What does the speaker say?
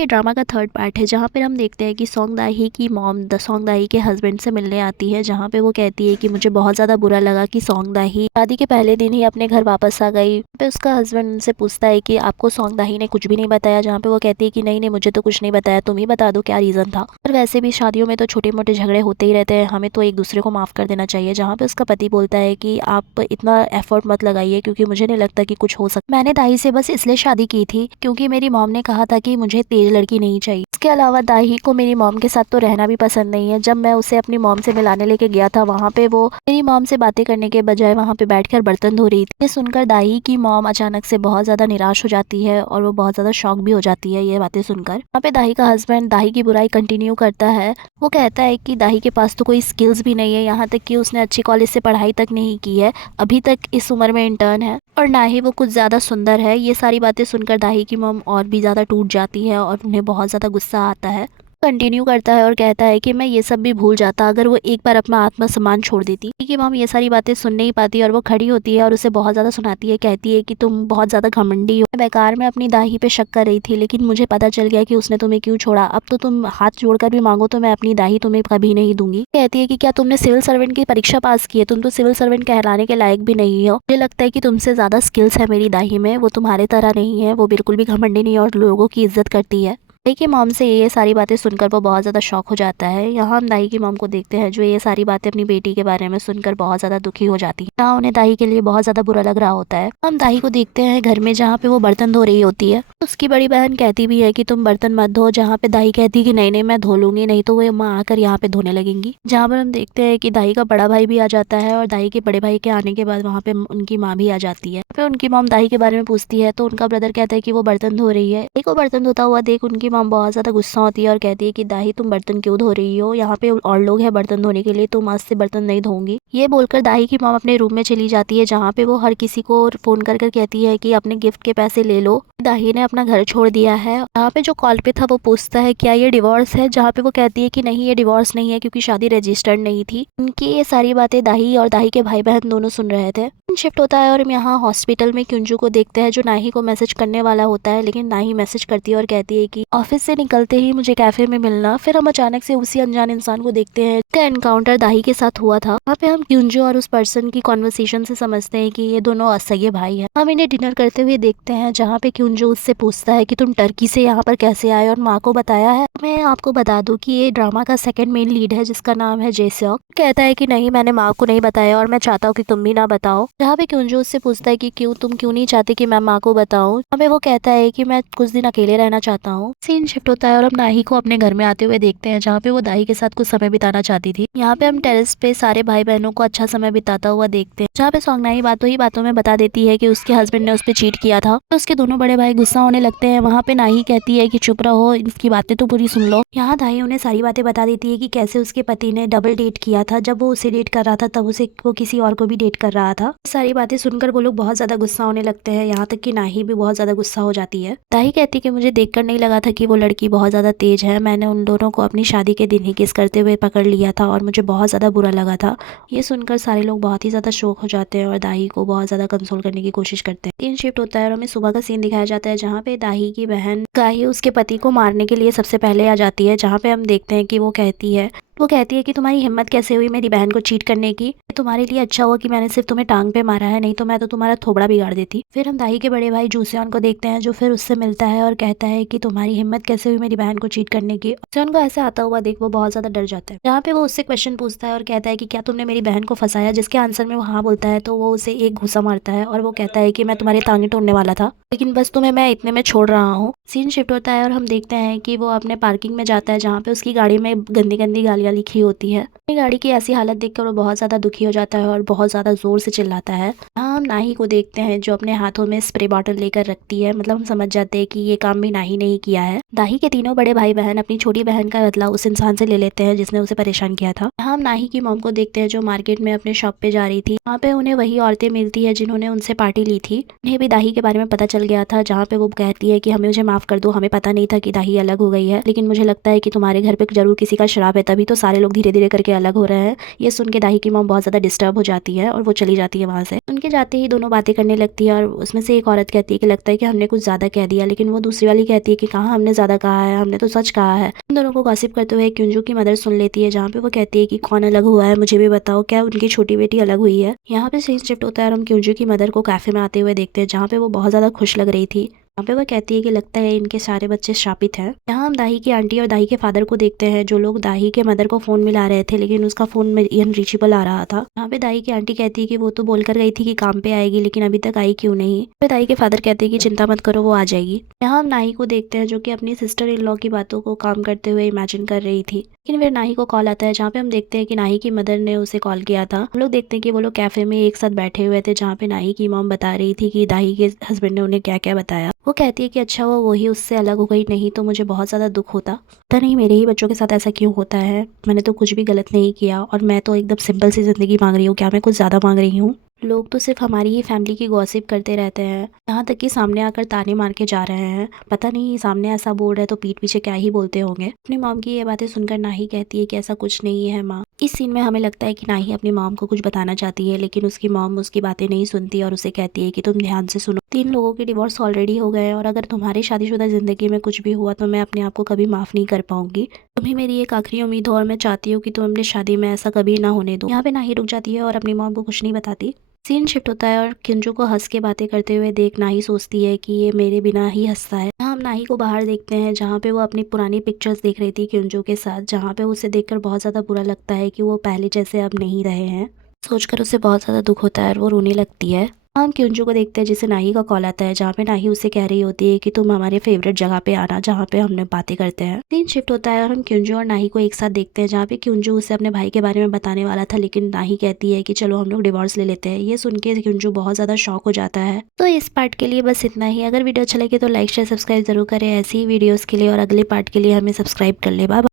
ये ड्रामा का third part है जहाँ पर हम देखते हैं कि सोंग दाही की मॉम सोंग दाही के हस्बैंड से मिलने आती है, जहाँ पे वो कहती है कि मुझे बहुत ज़्यादा बुरा लगा कि सोंग दाही शादी के पहले दिन ही अपने घर वापस आ गई। पे उसका हस्बैंड उनसे पूछता है कि आपको सोंग दाही ने कुछ भी नहीं बताया, जहाँ पे वो कहती है कि नहीं नहीं मुझे तो कुछ नहीं बताया, तुम ही बता दो क्या रीज़न था। पर वैसे भी शादियों में तो छोटे मोटे झगड़े होते ही रहते हैं, हमें तो एक दूसरे को माफ़ कर देना चाहिए। जहाँ पे उसका पति बोलता है कि आप इतना एफर्ट मत लगाइए क्योंकि मुझे नहीं लगता कि कुछ हो सकता। मैंने दाही से बस इसलिए शादी की थी क्योंकि मेरी मॉम ने कहा था कि मुझे तेज लड़की नहीं चाहिए। इसके अलावा दाही को मेरी मॉम के साथ तो रहना भी पसंद नहीं है। जब मैं उसे अपनी मॉम से मिलाने लेके गया था, वहाँ पे वो मेरी मॉम से बातें करने के बजाय वहाँ पे बैठकर बर्तन धो रही थी। ये सुनकर दाही की मॉम अचानक से बहुत ज़्यादा निराश हो जाती है और वो बहुत ज़्यादा शॉक भी हो जाती है ये बातें सुनकर। वहाँ पे दाही का हस्बैंड दाही की बुराई कंटिन्यू करता है। वो कहता है कि दाही के पास तो कोई स्किल्स भी नहीं है, यहाँ तक कि उसने अच्छी कॉलेज से पढ़ाई तक नहीं की है, अभी तक इस उम्र में इंटर्न है, और ना ही वो कुछ ज़्यादा सुंदर है। ये सारी बातें सुनकर दाही की मॉम और भी ज़्यादा टूट जाती है और उन्हें बहुत ज़्यादा गुस्सा आता है। कंटिन्यू करता है और कहता है कि मैं ये सब भी भूल जाता अगर वो एक बार अपना आत्मसम्मान छोड़ देती। कि मॉम ये सारी बातें सुन नहीं पाती और वो खड़ी होती है और उसे बहुत ज़्यादा सुनाती है, कहती है कि तुम बहुत ज़्यादा घमंडी हो। मैं बेकार में अपनी दाही पे शक कर रही थी, लेकिन मुझे पता चल गया कि उसने तुम्हें क्यों छोड़ा। अब तो तुम हाथ जोड़कर भी मांगो तो मैं अपनी दाही तुम्हें कभी नहीं दूंगी। कहती है कि क्या तुमने सिविल सर्वेंट की परीक्षा पास की है, तुम तो सिविल सर्वेंट कहलाने के लायक भी नहीं हो। मुझे लगता है कि तुमसे ज़्यादा स्किल्स है मेरी दाही में, वो तुम्हारे तरह नहीं है, वो बिल्कुल भी घमंडी नहीं है और लोगों की इज्जत करती है। दाई की मॉम से ये सारी बातें सुनकर वो बहुत ज़्यादा शॉक हो जाता है। यहाँ हम दाई की मॉम को देखते हैं जो ये सारी बातें अपनी बेटी के बारे में सुनकर बहुत ज़्यादा दुखी हो जाती है। यहाँ उन्हें दाई के लिए बहुत ज़्यादा बुरा लग रहा होता है। हम दाई को देखते हैं घर में जहाँ पे वो बर्तन धो रही होती है। उसकी बड़ी बहन कहती भी है कि तुम बर्तन मत धो, जहाँ पे दाई कहती है कि नहीं नहीं मैं धो लूंगी, नहीं तो वो माँ आकर यहाँ पे धोने लगेंगी। जहाँ पर हम देखते हैं कि दाई का बड़ा भाई भी आ जाता है और दाई के बड़े भाई के आने के बाद वहाँ पे उनकी माँ भी आ जाती है। फिर उनकी मॉम दाई के बारे में पूछती है तो उनका ब्रदर कहता है कि वो बर्तन धो रही है। दाई को बर्तन धोता हुआ देख उनकी मॉम बहुत ज़्यादा गुस्सा होती है और कहती है कि दाही तुम बर्तन क्यों धो रही हो, यहाँ पे और लोग हैं बर्तन धोने के लिए, तुम आज से बर्तन नहीं धोंगी। ये बोलकर दाही की मॉम अपने रूम में चली जाती है, जहाँ पे वो हर किसी को फोन कर कर कहती है कि अपने गिफ्ट के पैसे ले लो, दाही ने अपना घर छोड़ दिया है। यहाँ पे जो कॉल पे था वो पूछता है क्या ये डिवोर्स है, जहाँ पे वो कहती है कि नहीं ये डिवोर्स नहीं है क्योंकि शादी रजिस्टर्ड नहीं थी। उनकी ये सारी बातें दाही और दाही के भाई बहन दोनों सुन रहे थे। शिफ्ट होता है और हम यहाँ हॉस्पिटल में क्युंजू को देखते हैं जो नाही को मैसेज करने वाला होता है, लेकिन नाही मैसेज करती है और कहती है कि ऑफिस से निकलते ही मुझे कैफे में मिलना। फिर हम अचानक से उसी अनजान इंसान को देखते हैं जिसका एनकाउंटर दाही के साथ हुआ था। वहाँ पे हम क्युंजू और उस पर्सन की कॉन्वर्सेशन से समझते हैं कि ये दोनों असगे भाई हैं। हम इन्हें डिनर करते हुए देखते हैं जहाँ पे क्युंजू उससे पूछता है कि तुम टर्की से यहाँ पर कैसे आए और माँ को बताया है। मैं आपको बता दूं कि ये ड्रामा का सेकंड मेन लीड है जिसका नाम है जेसॉक। कहता है कि नहीं मैंने माँ को नहीं बताया और मैं चाहता हूँ कि तुम भी ना बताओ। जहाँ पे क्युंजू उससे पूछता है कि क्यों तुम क्यों नहीं चाहते कि मैं माँ को बताऊँ। हमें वो कहता है कि मैं कुछ दिन अकेले रहना चाहता हूँ। सीन शिफ्ट होता है और हम नाही को अपने घर में आते हुए देखते हैं जहाँ पे वो दाही के साथ कुछ समय बिताना चाहती थी। यहाँ पे हम टेरेस पे सारे भाई बहनों को अच्छा समय बिताता हुआ देखते हैं, जहाँ पे सोंग नाही बातों ही बातों में बता देती है कि उसके हस्बैंड ने उस पर चीट किया था। तो उसके दोनों बड़े भाई गुस्सा होने लगते हैं। वहाँ पे नाही कहती है कि चुप रहो, इसकी बातें तो पूरी सुन लो। यहाँ दाही उन्हें सारी बातें बता देती है कि कैसे उसके पति ने डबल डेट किया था, जब वो उसे डेट कर रहा था तब उसे वो किसी और को भी डेट कर रहा था। सारी बातें सुनकर वो लोग बहुत ज्यादा गुस्सा होने लगते हैं, यहाँ तक कि नाही भी बहुत ज्यादा गुस्सा हो जाती है। दाही कहती है कि मुझे देखकर नहीं लगा था कि वो लड़की बहुत ज्यादा तेज है, मैंने उन दोनों को अपनी शादी के दिन ही किस करते हुए पकड़ लिया था और मुझे बहुत ज्यादा बुरा लगा था। ये सुनकर सारे लोग बहुत ही ज्यादा शौक हो जाते हैं और दाही को बहुत ज्यादा कंसोल करने की कोशिश करते हैं। सीन शिफ्ट होता है और हमें सुबह का सीन दिखाया जाता है जहाँ पे दाही की बहन गाही उसके पति को मारने के लिए सबसे पहले आ जाती है। जहाँ पे हम देखते हैं कि वो कहती है कि तुम्हारी हिम्मत कैसे हुई मेरी बहन को चीट करने की, तुम्हारे लिए अच्छा हुआ कि मैंने सिर्फ तुम्हें टांग पे मारा है, नहीं तो मैं तो तुम्हारा थोबड़ा बिगाड़ देती। फिर हम दाही के बड़े भाई जूसियन को देखते हैं जो फिर उससे मिलता है और कहता है कि तुम्हारी हिम्मत कैसे हुई मेरी बहन को चीट करने की। जूसियन को ऐसे आता हुआ देख वो बहुत ज्यादा डर जाता है। जहाँ पे वो उससे क्वेश्चन पूछता है और कहता है कि क्या तुमने मेरी बहन को फंसाया, जिसके आंसर में वो हाँ बोलता है तो वो उसे एक घुसा मारता है और वो कहता है कि मैं तुम्हारे टांगे तोड़ने वाला था, लेकिन बस तुम्हें मैं इतने में छोड़ रहा हूँ। सीन शिफ्ट होता है और हम देखते हैं कि वो अपने पार्किंग में जाता है जहाँ पे उसकी गाड़ी में गंदी गंदी गालियाँ लिखी होती है। अपनी गाड़ी की ऐसी हालत देखकर वो बहुत ज्यादा दुखी हो जाता है और बहुत ज्यादा जोर से चिल्लाता है। हम नाही को देखते हैं जो अपने हाथों में स्प्रे बॉटल लेकर रखती है, मतलब हम समझ जाते हैं कि ये काम भी नाही नहीं किया है। दाही के तीनों बड़े भाई बहन अपनी छोटी बहन का बदला उस इंसान से ले लेते हैं जिसने उसे परेशान किया था। हम नाही की मॉम को देखते हैं जो मार्केट में अपने शॉप पे जा रही थी। वहाँ पे उन्हें वही औरतें मिलती है जिन्होंने उनसे पार्टी ली थी। उन्हें भी दाही के बारे में पता चल गया था, जहाँ पे वो कहती है कि हमें मुझे माफ कर दो, हमें पता नहीं था कि दाही अलग हो गई है, लेकिन मुझे लगता है कि तुम्हारे घर पे जरूर किसी का श्राप है तभी तो सारे लोग धीरे धीरे करके अलग हो रहे हैं। ये सुन के दाही की मॉम बहुत ज़्यादा डिस्टर्ब हो जाती है और वो चली जाती है वहाँ से। उनके जाते ही दोनों बातें करने लगती है और उसमें से एक औरत कहती है कि लगता है कि हमने कुछ ज़्यादा कह दिया, लेकिन वो दूसरी वाली कहती है कि कहाँ हमने ज़्यादा कहा है, हमने तो सच कहा है। उन दोनों को गॉसिप करते हुए क्युंजू की मदर सुन लेती है, जहाँ पे वो कहती है कि कौन अलग हुआ है, मुझे भी बताओ, क्या उनकी छोटी बेटी अलग हुई है। यहाँ पे सीन शिफ्ट होता है और हम क्युंजू की मदर को कैफे में आते हुए देखते हैं, जहाँ पे वो बहुत ज़्यादा खुश लग रही थी। यहाँ पे वो कहती है कि लगता है इनके सारे बच्चे श्रापित हैं। यहाँ हम दाही की आंटी और दाही के फादर को देखते हैं, जो लोग दाही के मदर को फोन मिला रहे थे, लेकिन उसका फोन में अनरीचेबल आ रहा था। यहाँ पे दाही की आंटी कहती है कि वो तो बोलकर गई थी कि काम पे आएगी, लेकिन अभी तक आई क्यों नहीं। फिर दाही के फादर कहते हैं कि चिंता मत करो, वो आ जाएगी। यहाँ हम नाही को देखते हैं, जो कि अपनी सिस्टर इन लॉ की बातों को काम करते हुए इमेजिन कर रही थी। लेकिन फिर नाही को कॉल आता है, जहाँ पे हम देखते हैं कि नाही की मदर ने उसे कॉल किया था। हम लोग देखते हैं कि वो लोग कैफे में एक साथ बैठे हुए थे, जहाँ पे नाही की मॉम बता रही थी कि दाही के हस्बैंड ने उन्हें क्या क्या बताया। वो कहती है कि अच्छा वो वही उससे अलग हो गई, नहीं तो मुझे बहुत ज़्यादा दुख होता। पता नहीं मेरे ही बच्चों के साथ ऐसा क्यों होता है, मैंने तो कुछ भी गलत नहीं किया और मैं तो एकदम सिंपल सी ज़िंदगी मांग रही हूँ, क्या मैं कुछ ज़्यादा मांग रही हूँ। लोग तो सिर्फ हमारी ही फैमिली की गॉसिप करते रहते हैं, यहाँ तक कि सामने आकर ताने मार के जा रहे हैं। पता नहीं सामने ऐसा बोल रहे तो पीठ पीछे क्या ही बोलते होंगे। अपनी मॉम की ये बातें सुनकर नाही कहती है कि ऐसा कुछ नहीं है माँ। इस सीन में हमें लगता है कि नाही अपनी मॉम को कुछ बताना चाहती है, लेकिन उसकी मॉम उसकी बातें नहीं सुनती और उसे कहती है कि तुम ध्यान से सुनो, 3 लोगों के डिवोर्स ऑलरेडी हो गए हैं और अगर तुम्हारी शादीशुदा जिंदगी में कुछ भी हुआ तो मैं अपने आप को कभी माफ नहीं कर पाऊंगी। तुम्ही मेरी एक आखिरी उम्मीद हो और मैं चाहती हूँ कि तुम अपनी शादी में ऐसा कभी ना होने दो। यहाँ पे नाही रुक जाती है और अपनी मॉम को कुछ नहीं बताती। सीन शिफ्ट होता है और किंजू को हंस के बातें करते हुए देख नाही सोचती है कि ये मेरे बिना ही हंसता है। यहाँ हम नाही को बाहर देखते हैं, जहाँ पे वो अपनी पुरानी पिक्चर्स देख रही थी किंजू के साथ, जहाँ पे उसे देखकर बहुत ज़्यादा बुरा लगता है कि वो पहले जैसे अब नहीं रहे हैं। सोचकर उसे बहुत ज़्यादा दुख होता है और वो रोने लगती है। हम क्युंजू को देखते हैं, जिसे नाही का कॉल आता है, जहाँ पे नाही उसे कह रही होती है कि तुम हमारे फेवरेट जगह पे आना, जहाँ पे हमने बातें करते हैं। सीन शिफ्ट होता है और हम क्युंजू और नाही को एक साथ देखते हैं, जहाँ पे क्युंजू उसे अपने भाई के बारे में बताने वाला था, लेकिन नाही कहती है कि चलो हम लोग डिवोर्स ले लेते हैं। ये सुन के क्युंजू बहुत ज़्यादा शॉक हो जाता है। तो इस पार्ट के लिए बस इतना ही। अगर वीडियो अच्छा लगे तो लाइक शेयर सब्सक्राइब जरूर करें ऐसी ही वीडियोज़ के लिए, और अगले पार्ट के लिए हमें सब्सक्राइब कर ले। बाय।